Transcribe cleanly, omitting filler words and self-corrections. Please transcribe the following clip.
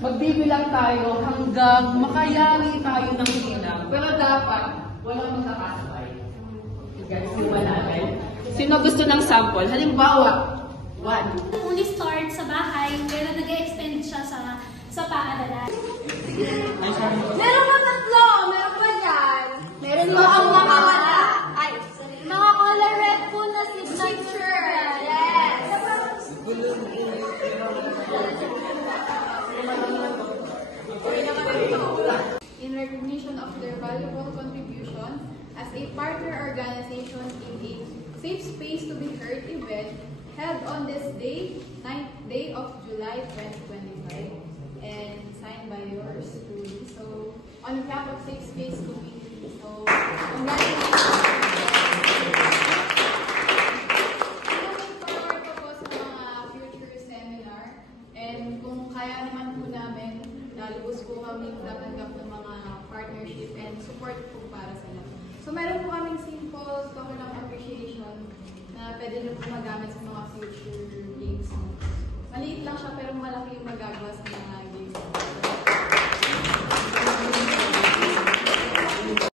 Magbibilang tayo hanggang makayari tayo ng hinang. Pero dapat, walang magkakasabay. Simulan natin. Sino gusto ng sample? Halimbawa, 1. Only start sa bahay, pero nag-extend siya sa paaralan. Meron pa tatlo! Meron pa dyan! Meron pa ang nakawala! Ay, mga color red po na signature! Yes! In recognition of their valuable contribution as a partner organization in a Safe Space to be Heard event held on this day, 9th day of July 2025, and signed by yours truly. So, on behalf of Safe Space Community, so, congratulations! Looking forward pa po sa mga future seminar, and kung kaya naman po namin, nalubos po kami tatanggap ng mga partnership and support po para sa lahat. So, meron po kaming simple token of appreciation na pwede nyo po magamit sa mga future games. Maliit lang siya pero malaki yung magagawa sa